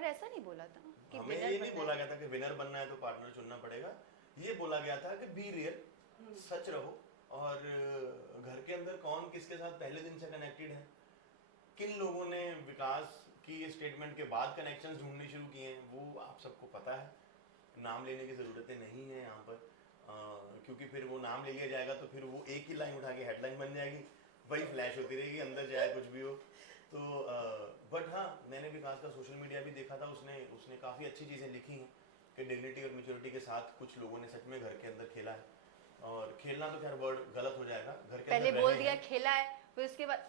पर ऐसा नहीं बोला था कि हमें ये नहीं बोला गया था कि विनर बनना है तो पार्टनर चुनना पड़ेगा। ये बोला गया था कि बी रियल, सच रहो, और घर के अंदर कौन किसके साथ पहले दिन से कनेक्टेड है, किन लोगों ने विकास की ये स्टेटमेंट के बाद कनेक्शंस ढूंढने शुरू किए हैं, वो आप सबको पता है। नाम लेने की ज़रूरतें नहीं है यहाँ पर, क्योंकि फिर वो नाम ले लिया जाएगा तो फिर वो एक ही लाइन उठा के हेडलाइन बन जाएगी, वही फ्लैश होती रहेगी अंदर चाहे कुछ भी हो। तो बट हाँ, मैंने विकास का सोशल मीडिया भी देखा था, उसने काफ़ी अच्छी चीज़ें लिखी हैं कि डिग्निटी और मैच्योरिटी के साथ कुछ लोगों ने सच में घर के अंदर खेला है। और खेलना तो खैर वर्ड गलत हो जाएगा, घर के पहले अंदर बोल रहे दिया हैं। खेला है, फिर उसके बाद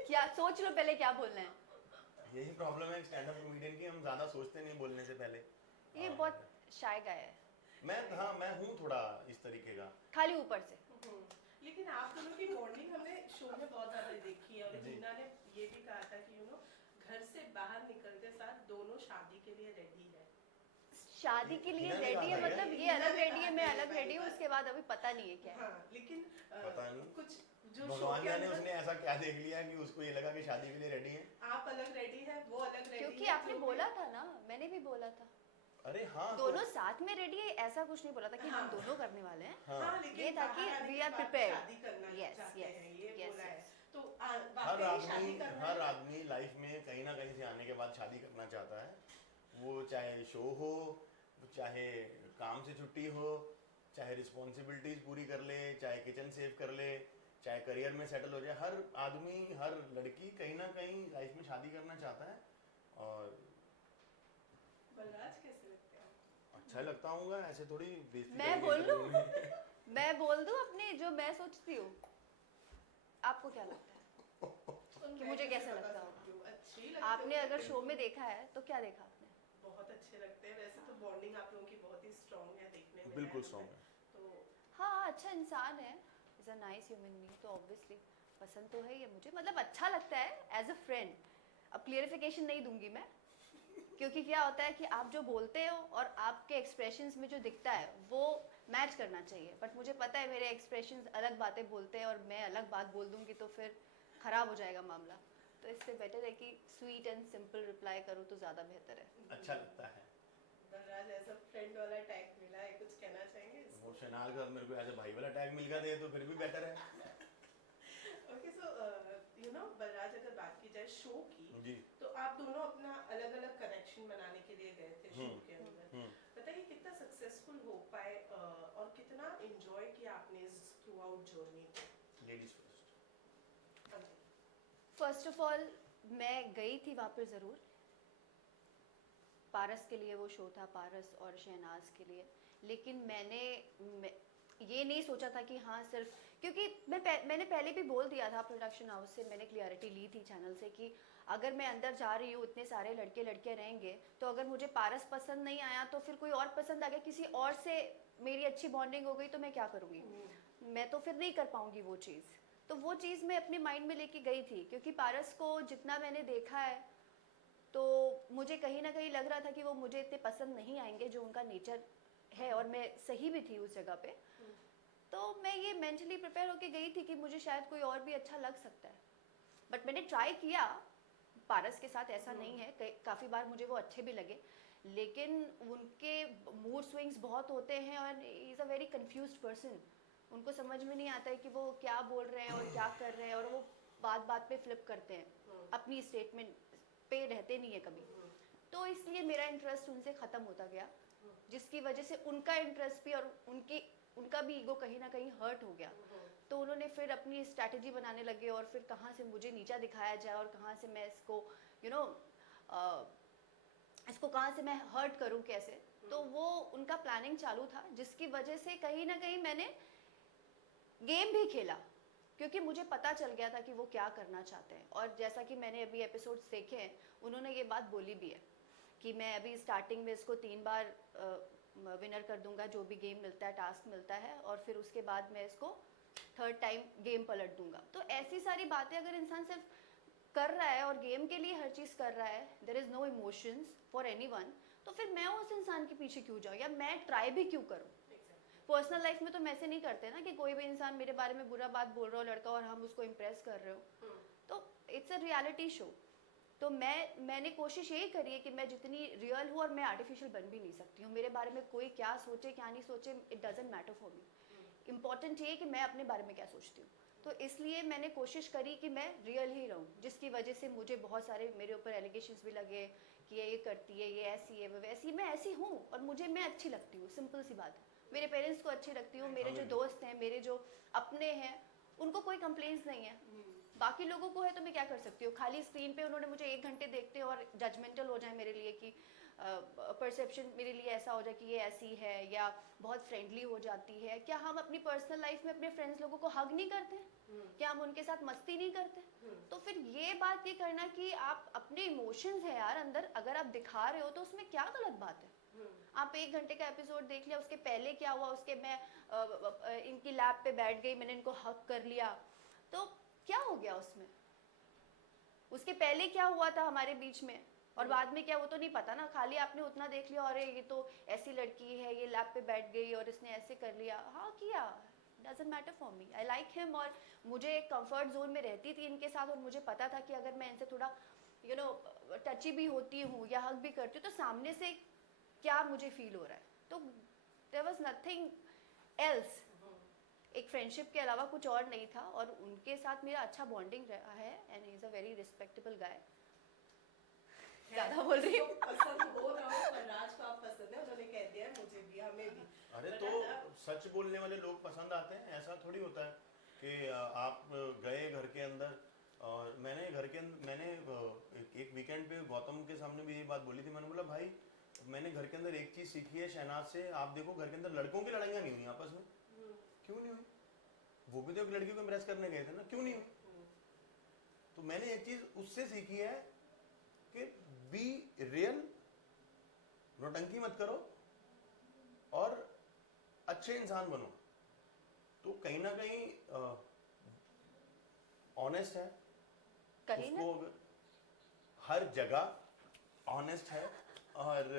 क्या सोच लो पहले क्या बोलना है। यही प्रॉब्लम है स्टैंड अप कॉमेडियन की, हम ज़्यादा सोचते नहीं बोलने से पहले। ये बहुत शाय गाय है, मैं हूँ थोड़ा इस तरीके का, खाली ऊपर से। लेकिन आप दोनों की बॉन्डिंग हमने शो में बहुत ज्यादा देखी है, और जी। हीना ने ये भी कहा था कि घर से बाहर निकलते साथ दोनों शादी के लिए रेडी है। शादी के लिए हिना ने रेडी है, कहा था मतलब क्या? ये अलग हिना ने रेडी है, कहा मैं था अलग पहली रेडी हूँ, बार। उसके बाद अभी पता नहीं है क्या है। हाँ, लेकिन पता नहीं कुछ जो शो भगवान के जाने अंदर उसने ऐसा क्या देख लिया कि उसको ये लगा कि शादी के लिए रेडी है। आप अलग रेडी है, वो अलग रेडी क्योंकि है, आपने तो बोला था ना, मैंने भी बोला था अरे हाँ, दोनों साथ में रेडी है, ऐसा कुछ नहीं बोला था कि हम हाँ। दोनों करने वाले हैं। हाँ, लेकिन ये था कि बाहर आने we के are बाद prepared. शादी करना Yes, चाहते yes, हैं, ये yes, बोला है। yes. तो हर वाकई शादी करना हर है। आदमी लाइफ में कहीं ना कहीं से आने के बाद शादी करना चाहता है, वो चाहे शो हो, चाहे काम से छुट्टी हो, चाहे रिस्पॉन्सिबिलिटीज पूरी कर ले, चाहे किचन सेव कर ले, चाहे करियर में सेटल हो जाए। हर आदमी, हर लड़की कहीं ना कहीं लाइफ में शादी करना चाहता है। और बलराज कैसे लगते हैं? अच्छा लगता हूँ, ऐसे थोड़ी बेइज्जती मैं करेंगे बोल इंटरव्यू लूं? में। मैं बोल दूं अपने जो मैं सोचती हूँ, आपको क्या लगता है कि मुझे कैसा लगता होगा? अच्छी लगती आपने होगी, अगर बिल्कुल। शो में देखा है तो क्या देखा आपने? बहुत अच्छे लगते हैं। वैसे तो बॉन्डिंग आप लोगों की बहुत ही स्ट्रांग है, देखने में बिल्कुल है strong हमें। है। तो हाँ, अच्छा इंसान है, is a nice human being, तो ऑब्वियसली पसंद तो है ये मुझे, मतलब अच्छा लगता है एज अ फ्रेंड। अब क्लियरिफिकेशन नहीं दूंगी मैं, क्योंकि क्या होता है कि आप जो बोलते हो और आपके एक्सप्रेशंस में जो दिखता है वो मैच करना चाहिए, बट मुझे पता है मेरे एक्सप्रेशंस अलग बातें बोलते हैं और मैं अलग बात बोल दूंगी तो फिर खराब हो जाएगा मामला। तो इससे बेटर है कि स्वीट एंड सिंपल रिप्लाई करूँ तो ज़्यादा बेहतर है। अच्छा लगता है। बलराज एज अ फ्रेंड वाला टैग मिला है, कुछ कहना चाहेंगे इसको? वो शनाल के साथ मेरे को एज अ भाई वाला टैग मिल गया दे तो फिर भी बेटर है। ओके, सो बलराज, अगर बात की जाए शो की, जी। तो आप दोनों अपना अलग अलग कनेक्शन बनाने के लिए गए थे शो के अंदर। बताइए कितना सक्सेसफुल हो पाए, और कितना एंजॉय किया आपने इस थ्रू आउट जर्नी को? Ladies first. First of all मैं गई थी वहाँ पर ज़रूर, पारस के लिए वो शो था, पारस और शहनाज के लिए, लेकिन मैं ये नहीं सोचा था कि हाँ सिर्फ, क्योंकि मैंने पहले भी बोल दिया था प्रोडक्शन हाउस से, मैंने क्लियरिटी ली थी चैनल से कि अगर मैं अंदर जा रही हूँ, इतने सारे लड़के लड़कियाँ रहेंगे, तो अगर मुझे पारस पसंद नहीं आया तो फिर कोई और पसंद आ गया, किसी और से मेरी अच्छी बॉन्डिंग हो गई तो मैं क्या करूँगी, मैं तो फिर नहीं कर पाऊँगी वो चीज़। तो वो चीज़ मैं अपने माइंड में लेके गई थी, क्योंकि पारस को जितना मैंने देखा है तो मुझे कहीं ना कहीं लग रहा था कि वो मुझे इतने पसंद नहीं आएंगे जो उनका नेचर है, और मैं सही भी थी उस जगह पे। तो मैं ये मेंटली प्रिपेयर होके गई थी कि मुझे शायद कोई और भी अच्छा लग सकता है, बट मैंने ट्राई किया पारस के साथ, ऐसा नहीं है, काफ़ी बार मुझे वो अच्छे भी लगे, लेकिन उनके मूड स्विंग्स बहुत होते हैं और is a very confused person. उनको समझ में नहीं आता है कि वो क्या बोल रहे हैं और क्या कर रहे हैं, और वो बात बात पे फ्लिप करते हैं, अपनी स्टेटमेंट पे रहते नहीं है कभी। तो इसलिए मेरा इंटरेस्ट उनसे ख़त्म होता गया, जिसकी वजह से उनका इंटरेस्ट भी और उनका भी ईगो कहीं ना कहीं हर्ट हो गया। तो उन्होंने फिर अपनी स्ट्रैटेजी बनाने लगे, और फिर कहाँ से मुझे नीचा दिखाया जाए और कहाँ से मैं इसको इसको कहाँ से मैं हर्ट करूँ कैसे, तो वो उनका प्लानिंग चालू था, जिसकी वजह से कहीं ना कहीं मैंने गेम भी खेला, क्योंकि मुझे पता चल गया था कि वो क्या करना चाहते हैं। और जैसा कि मैंने अभी एपिसोड्स देखे हैं, उन्होंने ये बात बोली भी है कि मैं अभी स्टार्टिंग में इसको 3 बार विनर कर दूंगा, जो भी गेम मिलता है, टास्क मिलता है, और फिर उसके बाद मैं इसको 3rd टाइम गेम पलट दूंगा। तो ऐसी सारी बातें अगर इंसान सिर्फ कर रहा है और गेम के लिए हर चीज़ कर रहा है, there is no emotions for anyone, तो फिर मैं उस इंसान के पीछे क्यों जाऊँ, या मैं ट्राई भी क्यों करूँ। पर्सनल लाइफ में तो मैं ऐसे नहीं करते ना कि कोई भी इंसान मेरे बारे में बुरा बात बोल रहा हो लड़का और हम उसको इम्प्रेस कर रहे हो, तो इट्स अ रियलिटी शो, तो मैंने कोशिश यही करी है कि मैं जितनी रियल हूँ, और मैं आर्टिफिशियल बन भी नहीं सकती हूँ। मेरे बारे में कोई क्या सोचे क्या नहीं सोचे, it doesn't matter for me. Important ये है कि मैं अपने बारे में क्या सोचती हूँ। तो इसलिए मैंने कोशिश करी कि मैं रियल ही रहूँ, जिसकी वजह से मुझे बहुत सारे मेरे ऊपर एलिगेशंस भी लगे कि ये करती है, ये ऐसी है, वो वैसी। मैं ऐसी हूँ और मैं अच्छी लगती हूँ, सिंपल सी बात है। मेरे पेरेंट्स को अच्छी लगती हूँ, मेरे जो दोस्त हैं, मेरे जो अपने हैं, उनको कोई कंप्लेंट्स नहीं है। बाकी लोगों को है तो मैं क्या कर सकती हूँ। खाली स्क्रीन पे उन्होंने मुझे 1 घंटे देखते हैं और जजमेंटल हो जाए मेरे लिए, कि परसेप्शन मेरे लिए ऐसा हो जाए कि ये ऐसी है, या बहुत फ्रेंडली हो जाती है। क्या हम अपनी पर्सनल लाइफ में अपने फ्रेंड्स लोगों को हग नहीं करते? क्या हम उनके साथ मस्ती नहीं करते? तो फिर ये बात ये करना कि आप अपने इमोशंस है यार अंदर, अगर आप दिखा रहे हो तो उसमें क्या गलत बात है? आप 1 घंटे का एपिसोड देख लिया, उसके पहले क्या हुआ, उसके मैं इनकी लैब पे बैठ गई, मैंने इनको हक कर लिया, तो क्या हो गया उसमें? उसके पहले क्या हुआ था हमारे बीच में, और बाद में क्या, वो तो नहीं पता ना। खाली आपने उतना देख लिया, अरे ये तो ऐसी लड़की है, ये लैब पे बैठ गई और इसने ऐसे कर लिया। हाँ किया, doesn't matter for me, I like him. और मुझे एक कंफर्ट जोन में रहती थी इनके साथ, और मुझे पता था कि अगर मैं इनसे थोड़ा टची भी होती हूँ या हक भी करती हूँ, तो सामने से क्या मुझे फील हो रहा है। तो देयर वाज नथिंग एल्स, एक फ्रेंडशिप के अलावा कुछ और नहीं था। और उनके साथ मेरा अच्छा बॉन्डिंग रहा है, and he is a very respectable guy. ज़्यादा बोल रही हूँ। पसंद हो ना हो, पर राज को आप पसंद है, उन्होंने कह दिया है, मुझे भी, हमें भी। अरे तो सच बोलने वाले लोग पसंद आते हैं, ऐसा थोड़ी होता है कि आप गए घर के अंदर। और मैंने एक वीकेंड पे गौतम के सामने भी ये बात बोली थी। मैंने बोला भाई, मैंने घर के अंदर एक चीज़ सीखी है शहनाज से, आप देखो घर के अंदर लड़कों की लड़ाइयाँ नहीं हुई आपस में। क्यों नहीं हुई? वो भी तो एक लड़की को इम्प्रेस करने गए थे ना, क्यों नहीं हुई? तो मैंने एक चीज़ उससे सीखी है कि बी रियल, नौटंकी मत करो और अच्छे इंसान बनो। तो कहीं ना कहीं ऑनेस्ट है, कहीं ना, उसको हर जगह ऑनेस्ट है। और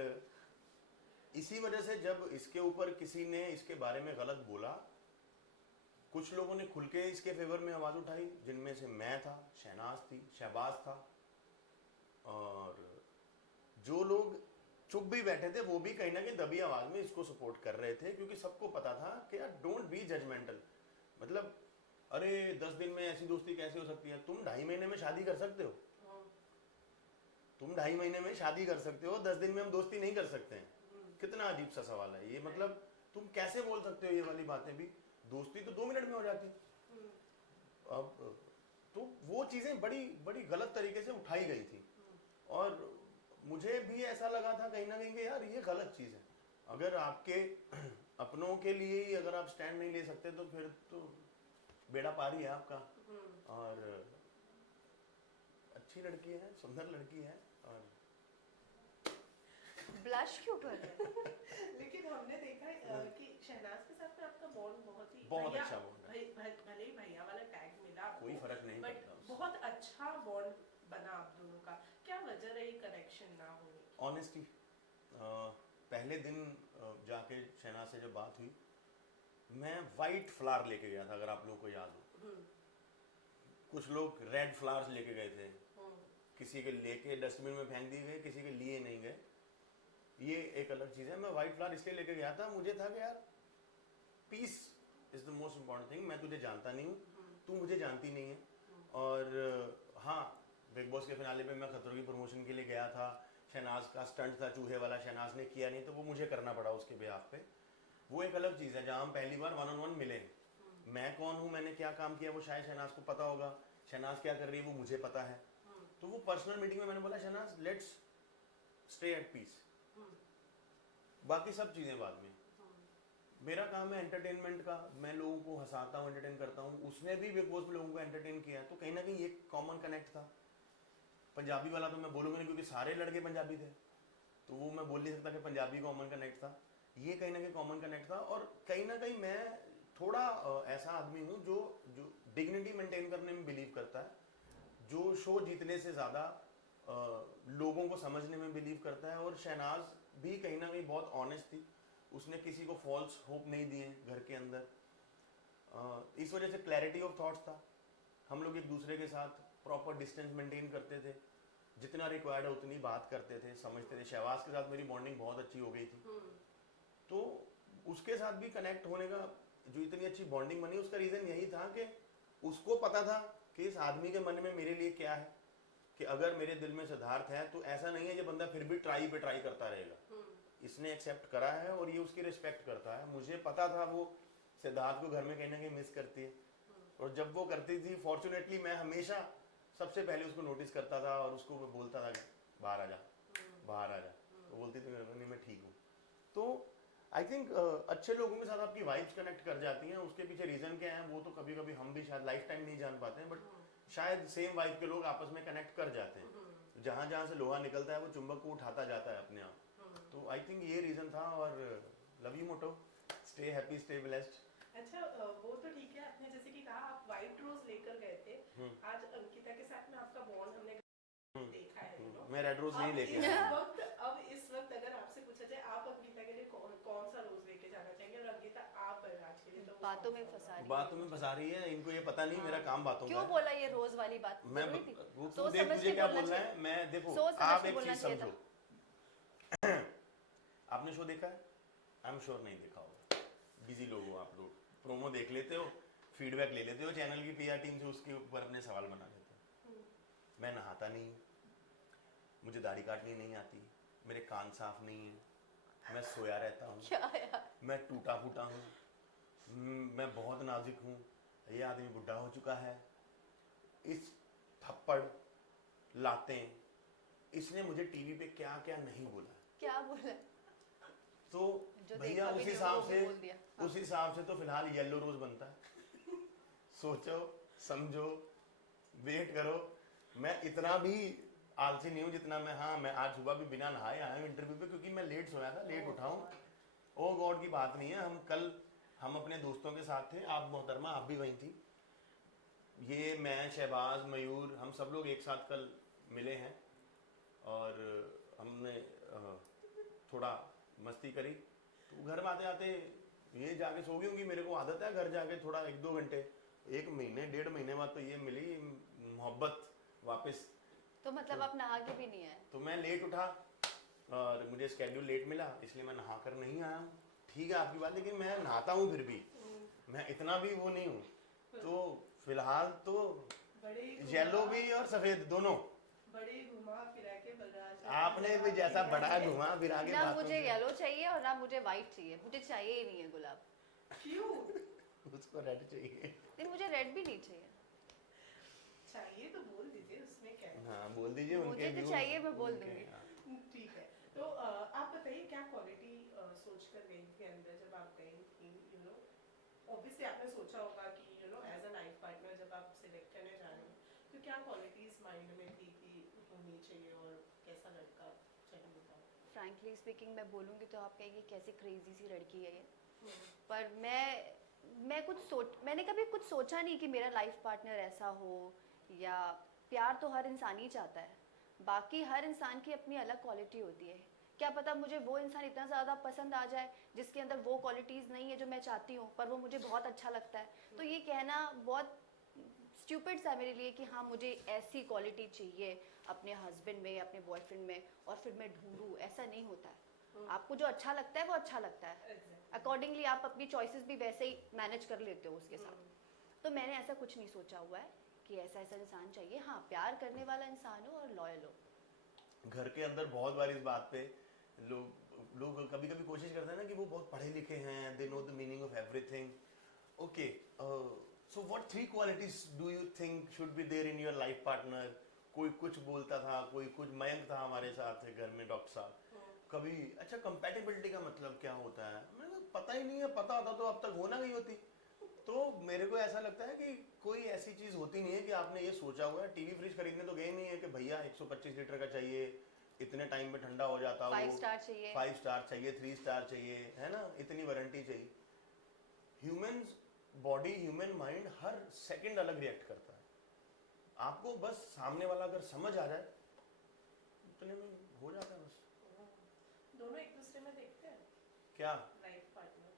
इसी वजह से जब इसके ऊपर किसी ने इसके बारे में गलत बोला, कुछ लोगों ने खुल के इसके फेवर में आवाज़ उठाई, जिनमें से मैं था, शहनाज थी, शहबाज था, और जो लोग चुप भी बैठे थे वो भी कहीं ना कहीं दबी आवाज़ में इसको सपोर्ट कर रहे थे, क्योंकि सबको पता था कि यार डोंट बी जजमेंटल। मतलब अरे 10 दिन में ऐसी दोस्ती कैसे हो सकती है? तुम 2.5 महीने में शादी कर सकते हो, तुम 2.5 महीने में शादी कर सकते हो, 10 दिन में हम दोस्ती नहीं कर सकते हैं। कितना अजीब सा सवाल है ये। मतलब तुम कैसे बोल सकते हो ये वाली बातें भी? दोस्ती तो 2 मिनट में हो जाती। अब तो वो चीज़ें बड़ी बड़ी गलत तरीके से उठाई गई थी, और मुझे भी ऐसा लगा था कहीं ना कहीं कि यार ये गलत चीज़ है। अगर आपके अपनों के लिए ही अगर आप स्टैंड नहीं ले सकते तो फिर तो बेड़ा पार ही है आपका। और अच्छी लड़की है, सुंदर लड़की है। और ब्लश क्यों कर रहे हैं? लेकिन हमने देखा कि शहनाज के साथ में आपका बॉन्ड बहुत अच्छा बॉन्ड है। भले ही भैया वाला टैग मिला, कोई फर्क नहीं बट पड़ता उससे। बहुत अच्छा बॉन्ड बना आप दोनों का। क्या वजह रही कनेक्शन ना होने की? ऑनेस्टी। पहले दिन जाके शहनाज से जब बात हुई, मैं वाइट फ्लावर लेके गया था, अगर आप लोगों को याद हो। कुछ लोग रेड फ्लावर्स लेके गए थे, किसी के लेके डस्टबिन में फेंक दिए गए, किसी के लिए नहीं गए। ये एक अलग चीज़ है। मैं वाइट फ्लावर इसलिए लेके गया था, मुझे था कि यार peace is the most important thing. मैं तुझे जानता नहीं हूँ, तू मुझे जानती नहीं है। और हाँ, बिग बॉस के फिनाले में मैं खतरों की प्रमोशन के लिए गया था, शहनाज का स्टंट था चूहे वाला, शहनाज ने किया नहीं तो वो मुझे करना पड़ा उसके बिहाफ पे। वो एक अलग चीज़ है जहाँ हम पहली बार 1-on-1 मिले। मैं कौन हूँ, मैंने क्या काम किया, वो शायद शहनाज को पता होगा, शहनाज क्या कर रही है वो मुझे पता है। तो वो पर्सनल मीटिंग में मैंने बोला Shehnaaz let's stay at peace, बाकी सब चीज़ें बाद में। मेरा काम है एंटरटेनमेंट का, मैं लोगों को हंसाता हूँ, एंटरटेन करता हूँ। उसने भी बिग बॉस में लोगों को एंटरटेन किया है, तो कहीं ना कहीं एक कॉमन कनेक्ट था। पंजाबी वाला तो मैं बोलूँगा नहीं, क्योंकि सारे लड़के पंजाबी थे, तो वो मैं बोल नहीं सकता कि पंजाबी कॉमन कनेक्ट था। ये कहीं ना कहीं कॉमन कनेक्ट था। और कहीं ना कहीं मैं थोड़ा ऐसा आदमी हूँ जो डिग्निटी मेंटेन करने में बिलीव करता है, जो शो जीतने से ज़्यादा लोगों को समझने में बिलीव करता है। और शहनाज भी कहीं ना कहीं बहुत ऑनेस्ट थी, उसने किसी को फॉल्स होप नहीं दिए घर के अंदर। इस वजह से क्लैरिटी ऑफ थॉट्स था, हम लोग एक दूसरे के साथ प्रॉपर डिस्टेंस मेंटेन करते थे। जितना रिक्वायर्ड है उतनी बात करते थे, समझते थे। शहबाज के साथ मेरी बॉन्डिंग बहुत अच्छी हो गई थी, तो उसके साथ भी कनेक्ट होने का जो इतनी अच्छी बॉन्डिंग बनी, उसका रीज़न यही था कि उसको पता था कि इस आदमी के मन में मेरे लिए क्या है, कि अगर मेरे दिल में सिद्धार्थ है तो ऐसा नहीं है ये बंदा फिर भी ट्राई पे ट्राई करता रहेगा। इसने एक्सेप्ट करा है और ये उसकी रिस्पेक्ट करता है। मुझे पता था वो सिद्धार्थ को घर में कहीं ना कहीं मिस करती है, और जब वो करती थी फॉर्चुनेटली मैं हमेशा सबसे पहले उसको नोटिस करता था और उसको मैं बोलता था बाहर आ जा, बाहर आ जा। तो बोलती थी नहीं मैं ठीक हूँ। तो आई थिंक अच्छे लोगों के साथ आपकी वाइब्स कनेक्ट कर जाती हैं। उसके पीछे रीज़न क्या है वो तो कभी कभी हम भी शायद लाइफ टाइम नहीं जान पाते हैं, बट शायद सेम वाइब के लोग आपस में कनेक्ट कर जाते हैं। जहाँ जहाँ से लोहा निकलता है वो चुंबक को उठाता जाता है अपने आप। तो आई थिंक ये रीज़न था। और love you motto, stay happy, stay blessed. अच्छा, वो तो ठीक है, आपने जैसे कि कहा आप व्हाइट रोज लेकर गए थे, आज अंकिता के साथ में आपका बॉन्ड हमने देखा है, you know? मैं रेड रोज नहीं लेके इस आया। वक्त अगर आपसे पूछा जाए आप अंकिता के लिए कौन सा रोज लेके जाना चाहेंगे, और अंकिता आप आज के लिए तो वो बातों कौन में सा फंसा होगा? रही है। बातों में फंसा रही है, इनको ये पता नहीं मेरा काम बातों का क्यों है। बोला ये रोज वाली बात? मैं जरूरी थी? वो सोच देख समझ मुझे के क्या बोलना बोलना चाहिए। है। मैं देखो सोच समझ आप के एक बोलना चीज चाहिए समझो। आपने शो देखा है? आई एम श्योर नहीं देखा होगा, बिजी लोग हो आप लोग। प्रोमो देख लेते हो, फीडबैक ले लेते हो चैनल की पीआर टीम से, उसके ऊपर अपने सवाल बना लेते हो। मैं नहाता नहीं हूँ, मुझे दाढ़ी काटनी नहीं आती, मेरे कान साफ नहीं है, मैं सोया रहता हूँ, क्या यार? मैं टूटा फूटा हूँ, मैं बहुत नाजुक हूँ, ये आदमी बुढ़ा हो चुका है, इस थप्पड़ लातें, इसने मुझे टीवी पे क्या क्या नहीं बोला। क्या बोला? तो जो भैया देखा भी उस नहीं हिसाब होगा वो से भी बोल दिया। हाँ। उस हिसाब से तो फिलहाल येलो रोज बनता है। सोचो, समझो, वेट करो। मैं इतना भी आलसी नहीं हूँ जितना मैं आज सुबह भी बिना नहाए आया हूँ इंटरव्यू पे, क्योंकि मैं लेट सोया था, लेट उठा हूँ। ओ गॉड की बात नहीं है। हम अपने दोस्तों के साथ थे, आप मोहतरमा आप भी वहीं थी, ये मैं शहबाज मयूर हम सब लोग एक साथ कल मिले हैं और हमने थोड़ा मस्ती करी। तो घर में आते आते ये जाके सो गई होंगी। मेरे को आदत है घर जाके थोड़ा 1-2 घंटे, 1 महीने 1.5 महीने बाद तो ये मिली मोहब्बत वापस। तो मतलब आप नहा के भी नहीं आए? तो मैं लेट उठा और मुझे स्केड्यूल लेट मिला, इसलिए मैं नहा कर नहीं आया हूँ। ठीक है आपकी बात, लेकिन मैं नहाता हूँ फिर भी, मैं इतना भी वो नहीं हूँ। तो फिलहाल तो येलो भी और सफेद दोनों। बड़े घुमा फिरा के बलराज, आपने भी जैसा बड़ा घुमा फिरा के ना बातों मुझे से- येलो चाहिए और ना मुझे व्हाइट चाहिए, मुझे चाहिए ही नहीं है गुलाब। क्यों उसको रेड चाहिए। नहीं मुझे रेड भी नहीं चाहिए। चाहिए तो बोल दीजिए, उसमें क्या है। हाँ बोल दीजिए उनके मुझे तो views, चाहिए, मैं बोल उनके, दूंगी। हाँ। ठीक है, तो आप बताइए क्या क्वालिटी सोच कर गई थी अंदर जब आप गई थी, यू नो ऑब्वियसली आपने सोचा होगा कि you know as a life partner जब आप सिलेक्ट करने जा रहे हैं, तो क्या क्वालिटीज माइंड में थी कि होनी चाहिए और कैसा लड़का चाहिए था? फ्रैंकली स्पीकिंग मैं बोलूँगी तो आप कहेंगे कैसी क्रेजी सी लड़की है ये। पर मैंने कभी कुछ सोचा नहीं कि मेरा लाइफ पार्टनर ऐसा हो, या प्यार तो हर इंसान ही चाहता है, बाकी हर इंसान की अपनी अलग क्वालिटी होती है। क्या पता मुझे वो इंसान इतना ज़्यादा पसंद आ जाए जिसके अंदर वो क्वालिटीज़ नहीं है जो मैं चाहती हूँ, पर वो मुझे बहुत अच्छा लगता है। तो ये कहना बहुत स्टूपिड सा है मेरे लिए कि हाँ मुझे ऐसी क्वालिटी चाहिए अपने हस्बैंड में, अपने बॉयफ्रेंड में, और फिर मैं ढूंढूं। ऐसा नहीं होता है। आपको जो अच्छा लगता है वो अच्छा लगता है, अकॉर्डिंगली आप अपनी चॉइसेस भी वैसे ही मैनेज कर लेते हो उसके साथ। तो मैंने ऐसा कुछ नहीं सोचा हुआ है कि ऐसा ऐसा इंसान चाहिए। हाँ प्यार करने वाला इंसान हो और लॉयल हो। घर के अंदर बहुत बार इस बात पे लोग कभी कभी कोशिश करते हैं ना कि वो बहुत पढ़े लिखे हैं, they know the meaning of everything. Okay, so what 3 qualities do you think should be there in your life partner? कोई कुछ बोलता था, कोई कुछ। मयंक था हमारे साथ घर में, डॉक्टर साहब, कभी अच्छा कंपैटिबिलिटी का मतलब क्या होता है मेरे को पता ही नहीं है। पता होता तो अब तक हो ना गई होती। तो मेरे को ऐसा लगता है कि कोई ऐसी चीज होती नहीं है कि आपने ये सोचा हुआ है। टीवी फ्रिज खरीदने तो गए नहीं है कि भैया 125 लीटर का चाहिए, इतने टाइम में ठंडा हो जाता, 5 स्टार चाहिए, 5 स्टार चाहिए, 3 स्टार चाहिए, है ना, इतनी वारंटी चाहिए। ह्यूमन बॉडी, ह्यूमन माइंड हर सेकंड अलग रिएक्ट करता है। आपको बस सामने वाला अगर समझ आ जाए उतने में हो जाता है बस। दोनों एक दूसरे में देखते हैं क्या लाइफ पार्टनर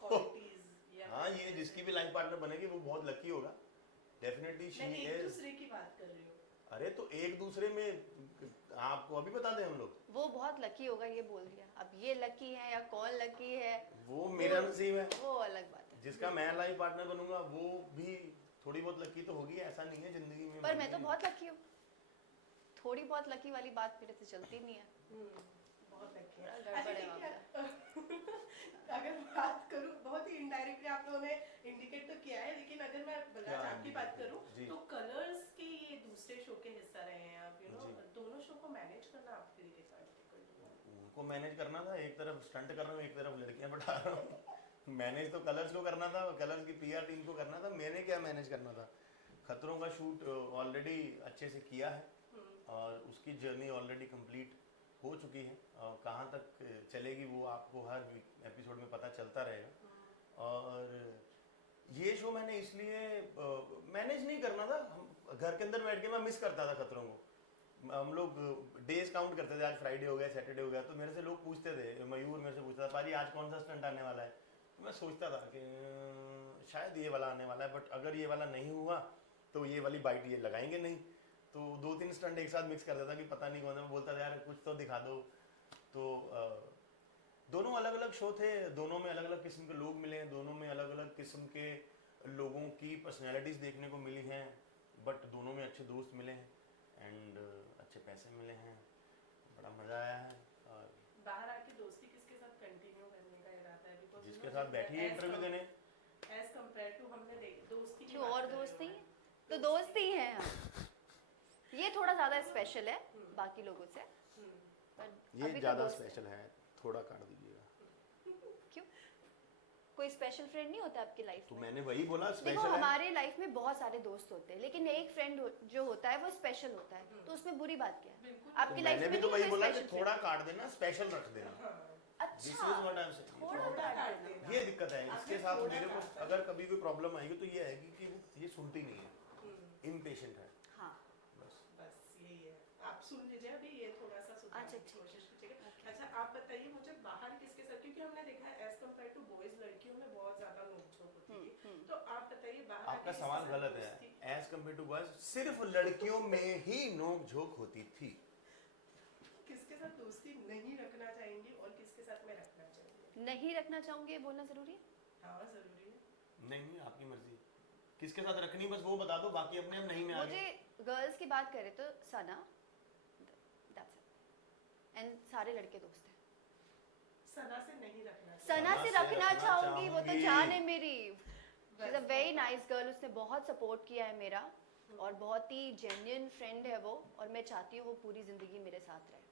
क्वालिटीज, या हाँ, ये जिसकी भी लाइफ पार्टनर बनेगी वो बहुत लकी होगा। डेफिनेटली शी मैं एक इज। दूसरे की बात कर रही हूँ। अरे तो एक दूसरे में आपको अभी बता दें हम लोग, वो बहुत लकी होगा ये बोल दिया। अब ये लकी है या कौन लकी है वो मेरा नसीब है। वो अलग बात है। जिसका मैं लाइफ पार्टनर बनूंगा वो भी थोड़ी बहुत लकी तो होगी, ऐसा नहीं है जिंदगी में। पर मैं तो बहुत लकी हूँ, थोड़ी बहुत लकी वाली बात मेरे से चलती नहीं है। बहुत लकी थोड़ा है। गड़बड़ अच्छा, है ठीक मामला। अगर बात करूं, बहुत ही इनडायरेक्टली आप लोगों ने इंडिकेट तो किया है, लेकिन अगर मैं बलराज आपकी बात करूं जी। तो कलर्स के ये दूसरे शो के हिस्सा रहे हैं आप, जी। दोनों शो को मैनेज करना आपके लिए कितना डिफिकल्ट हुआ? उनको मैनेज करना था, एक तरफ स्टंट कर रहा हूँ, एक तरफ लड़कियां बैठा रहा हूँ। मैनेज तो कलर्स को करना था, कलर्स की पीआर टीम को करना था, मैंने क्या मैनेज करना था। खतरों का शूट ऑलरेडी अच्छे से किया है और उसकी जर्नी ऑलरेडी कंप्लीट हो चुकी है। कहाँ तक चलेगी वो आपको हर एपिसोड में पता चलता रहेगा। और ये शो मैंने इसलिए मैनेज नहीं करना था, घर के अंदर बैठ के मैं मिस करता था खतरों को। हम लोग डेज काउंट करते थे, आज फ्राइडे हो गया, सैटरडे हो गया, तो मेरे से लोग पूछते थे, मयूर मेरे से पूछता था पाजी आज कौन सा स्टंट आने वाला है। तो मैं सोचता था कि शायद ये वाला आने वाला है, बट अगर ये वाला नहीं हुआ तो ये वाली बाइट ये लगाएंगे नहीं, तो 2-3 स्टंट एक साथ मिक्स कर देता कि पता नहीं कौन सा। बोलता था यार कुछ तो दिखा दो। तो दोनों अलग अलग शो थे, दोनों में अलग अलग किस्म के लोग मिले हैं, दोनों में अलग अलग किस्म के लोगों की पर्सनैलिटीज़ देखने को मिली हैं, बट दोनों में अच्छे दोस्त मिले हैं एंड अच्छे पैसे मिले हैं, बड़ा मज़ा आया है। और बाहर आके दोस्ती किसके साथ कंटिन्यू करने का इरादा है? Because जिसके साथ बैठी है इंटरव्यू देने, एज कंपेयर टू हमने दोस्ती की क्यों बात और कर रहे दोस्त हो नहीं मैं। है तो दोस्त ही है हम। ये थोड़ा ज्यादा स्पेशल है बाकी लोगों से, पर ये अभी तो ज़्यादा दोस्त है। स्पेशल है, थोड़ा काट दीजिएगा। क्यों? कोई स्पेशल फ्रेंड नहीं होता आपकी लाइफ तो में? मैंने वही बोला देखो स्पेशल है। हमारे लाइफ में बहुत सारे दोस्त होते हैं, लेकिन एक फ्रेंड जो होता है वो स्पेशल होता है, तो उसमें बुरी बात क्या है? बिल्कुल। तो आपकी लाइफ मैंने में भी तो नहीं वही कोई बोला कि special थोड़ा friend? काट देना, स्पेशल रख देना। दिस इज अच्छा, व्हाट आई एम सेइंग। थोड़ा काट देना। ये दिक्कत है आपने इसके साथ। थोड़ा मेरे को काटा। अगर कभी कोई प्रॉब्लम आएगी तो ये आएगी कि वो ये सुनती नहीं है, इम्पेशेंट है हाँ, बस। बस यही है। आप सुन लीजिए अभी, ये थोड़ा सा सुधारने अच्छा, की ठीक। कोशिश कीजिएगा। Okay. अच्छा, आप बताइए मुझे बाहर किसके साथ, क्योंकि हमने देखा है एज कंपेयर टू बॉयज लड़कियों में बहुत ज्यादा नोकझोंक होती है, तो आप बताइए बाहर आपका आके सवाल किसके साथ गलत है। दोस्ती- एज कम्पेयर टू बॉयज सिर्फ लड़कियों में ही नोक झोंक होती थी। किसके साथ दोस्ती नहीं रखना चाहेंगे और किसके साथ में रखना चाहिए? नहीं रखना चाहूंगी ये बोलना जरूरी है? हाँ जरूरी है। नहीं, आपकी मर्जी, किसके साथ रखनी बस वो बता दो, बाकी अपने आप नहीं में आगे। मुझे गर्ल्स की बात करें तो सना, दैट्स इट, एंड सारे लड़के दोस्त हैं। सना से नहीं रखना चाहिए। सना से रखना चाहूंगी, वो तो चाहूंगी। जान है मेरी। शी इज अ बस। वेरी नाइस गर्ल, उसने बहुत सपोर्ट किया है मेरा और बहुत ही जेन्युइन फ्रेंड है वो, और मैं चाहती हूँ वो पूरी जिंदगी मेरे साथ रहे।